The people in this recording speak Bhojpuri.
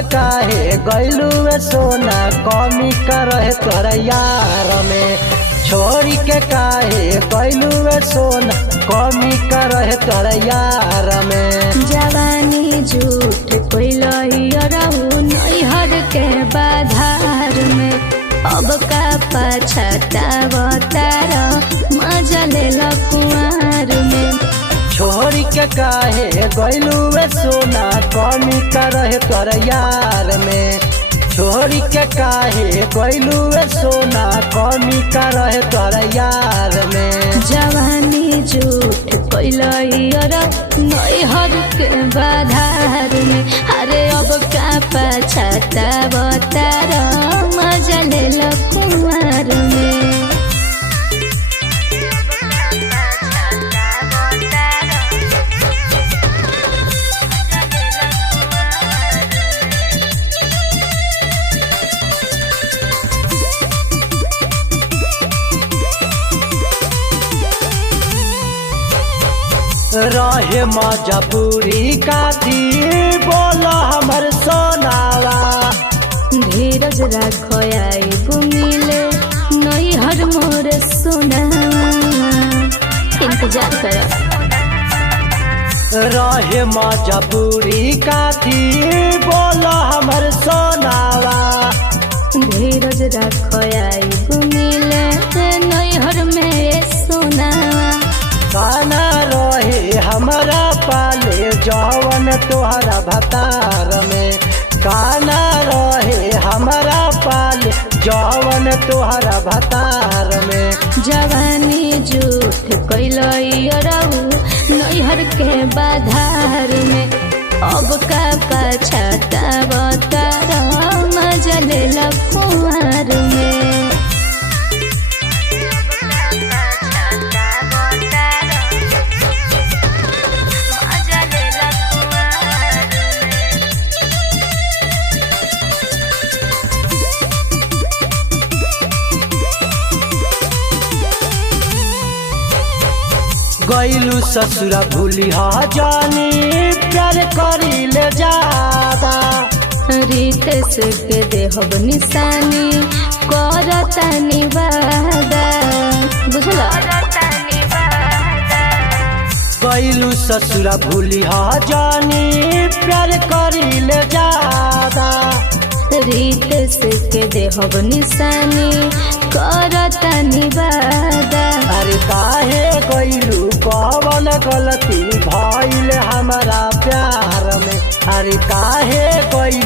के काहे गइलू सोना कमी करे तोरा यार में। छोड़ी के काहे गइलू सोना कमी करे तोरा यार में। जवानी झूठ कोइलहियरहु नैहर के बाधार में। अब का पछतावतार मजा लेला कुंवार में। छोड़ी के काहे गइलू सोना कमी करे तोरा यार में। छोड़ी के काहे गइलू सोना कमी करे तोरा यार में। जवानी झूठ कोइलहियरहु नैहर के बाधार में। अरे अब का पछतावतार मजा लेला कुंवार में। रहे मजबूरी काथी बोला हमर सोनावा। धीरज रखो आइबू मिले नैहर मोर सोनावा। इंतजार करो। रहे मजबूरी काथी बोला हमर सोनावा। धीरज रखो आइबू मिले नैहर मेरे सोनावा। खाना रहे हमारा पाले जवन तोहरा भतार में। खाना रहे हमारा पाले जवन तोहरा भतार में। जवानी झूठ कोइलहियरहु नैहर के बाधार में। अब का पछतावतार मजा लेला कुंवार में। गइलू ससुरा भूली जानी प्यार करी ले जादा। रितेश के देहब निशानी करतानी वादा। बुझला। गइलू ससुरा भूली जानी प्यार करी ले जादा। रितेश के देहब निशानी करतानी वादा। अरे काहे गइलू कवन गलती भइल हमारा प्यार में। अरे काहे गइलू